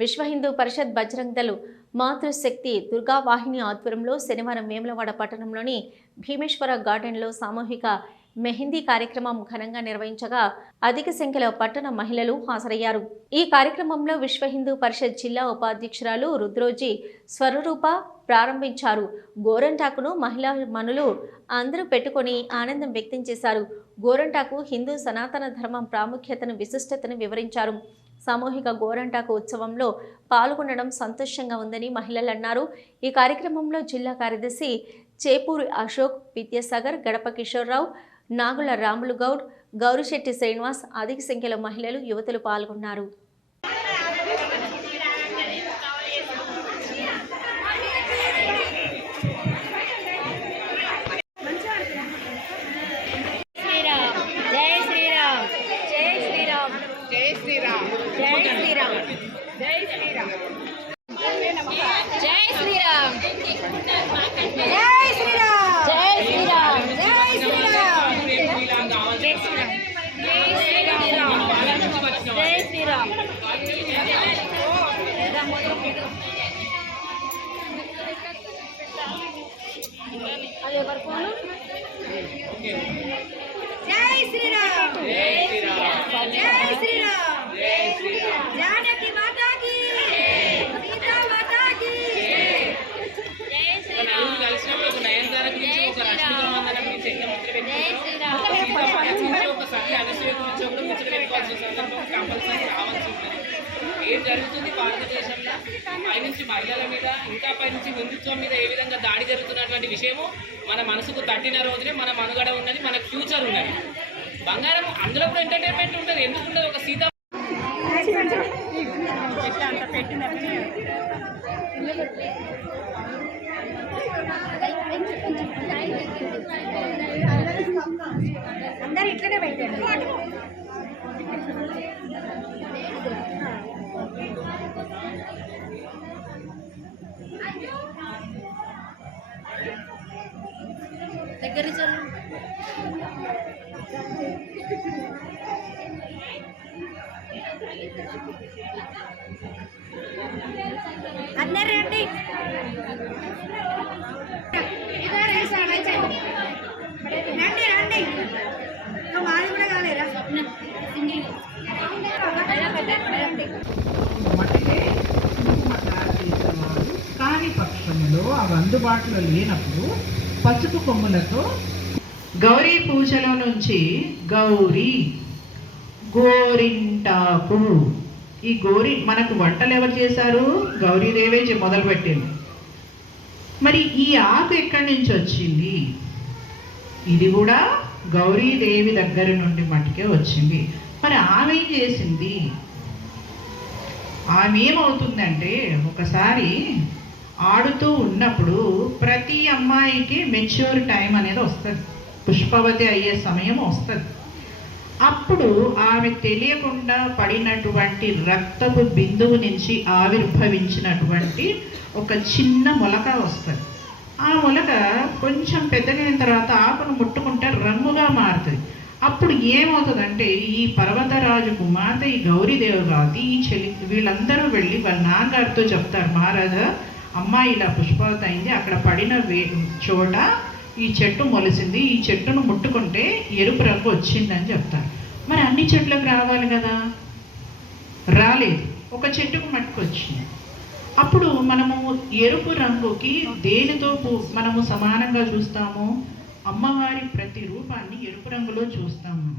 విశ్వ హిందూ పరిషత్ బజరంగ్ దళ్ మాతృశక్తి దుర్గావాహిని ఆధ్వర్యంలో శనివారం వేములవాడ పట్టణంలోని భీమేశ్వర గార్డెన్లో సామూహిక మెహిందీ కార్యక్రమం ఘనంగా నిర్వహించగా అధిక సంఖ్యలో పట్టణ మహిళలు హాజరయ్యారు. ఈ కార్యక్రమంలో విశ్వ హిందూ పరిషత్ జిల్లా ఉపాధ్యక్షురాలు రుద్రోజీ స్వరూప ప్రారంభించారు. గోరంటాకును మహిళా మనులు అందరూ పెట్టుకొని ఆనందం వ్యక్తం చేశారు. గోరంటాకు హిందూ సనాతన ధర్మం ప్రాముఖ్యతను విశిష్టతను వివరించారు. సామూహిక గోరంటాకు ఉత్సవంలో పాల్గొనడం సంతోషంగా ఉందని మహిళలు అన్నారు. ఈ కార్యక్రమంలో జిల్లా కార్యదర్శి చేపూరి అశోక్ విద్యాసాగర్ గడప కిషోర్రావు నాగుల రాములు గౌడ్ గౌరిశెట్టి శ్రీనివాస్ అధిక సంఖ్యలో మహిళలు యువతులు పాల్గొన్నారు. जय श्री राम जय श्री राम जय श्री राम जय श्री राम जय श्री राम जय श्री राम राम अरे पर कौन जय श्री राम రష్మిక అనసూయ గురించి కూడా పెట్టుకోవాల్సిన సందర్భం కంపల్సరీ రావాల్సి ఉంటుంది ఏం జరుగుతుంది భారతదేశంలో పైనుంచి మహిళల మీద ఇంకా పైనుంచి హిందుత్వం మీద ఏ విధంగా దాడి జరుగుతున్నటువంటి విషయము మన మనసుకు తట్టిన రోజునే మన మనుగడ ఉన్నది మన ఫ్యూచర్ ఉన్నది బంగారం అందులో కూడా ఎంటర్టైన్మెంట్ ఉంటుంది ఎందుకు ఉండదు ఒక సీత అందరు దగ్గర చల్లు అందరు రండి. రండి రండి. మాది కూడా కాలేరా సింగిల్ మటుకే కుంకుమ కాని పక్షములో అవి అందుబాటులో లేనప్పుడు పసుపు కొమ్ములతో గౌరీ పూజలో నుంచి గౌరీ గోరింటాకు. ఈ గోరి మనకు వంటలు ఎవరు చేశారు? గౌరీదేవే చే- మొదలుపెట్టింది. మరి ఈ ఆకు ఎక్కడి నుంచి వచ్చింది? ఇది కూడా గౌరీదేవి దగ్గర నుండి మటుకే వచ్చింది. మరి ఆమె ఏం చేసింది? ఆమె ఏమవుతుందంటే ఒకసారి ఆడుతూ ఉన్నప్పుడు ప్రతి అమ్మాయికి మెచ్యూర్ టైం అనేది వస్తుంది. పుష్పవతి అయ్యే సమయం వస్తుంది. అప్పుడు ఆమె తెలియకుండా పడినటువంటి రక్తపు బిందువు నుంచి ఆవిర్భవించినటువంటి ఒక చిన్న మొలక వస్తుంది. ఆ మొలక కొంచెం పెద్దగైన తర్వాత ఆకును ముట్టుకుంటే రంగుగా మారుతుంది. అప్పుడు ఏమవుతుందంటే ఈ పర్వతరాజు కుమార్తె ఈ గౌరీదేవి కాదు ఈ చెలి వీళ్ళందరూ వెళ్ళి వాళ్ళ నాన్నగారితో చెప్తారు మహారాజా అమ్మ ఇలా పుష్పవతి అయింది. అక్కడ పడిన వే చోట ఈ చెట్టు మొలిసింది. ఈ చెట్టును ముట్టుకుంటే ఎరుపు రంగు వచ్చిందని చెప్తారు. మరి అన్ని చెట్లకు రావాలి కదా? రాలేదు. ఒక చెట్టుకు మట్టుకు వచ్చింది. అప్పుడు మనము ఎరుపు రంగుకి దేనితో మనము సమానంగా చూస్తాము? అమ్మవారి ప్రతి రూపాన్ని ఎరుపు రంగులో చూస్తాము.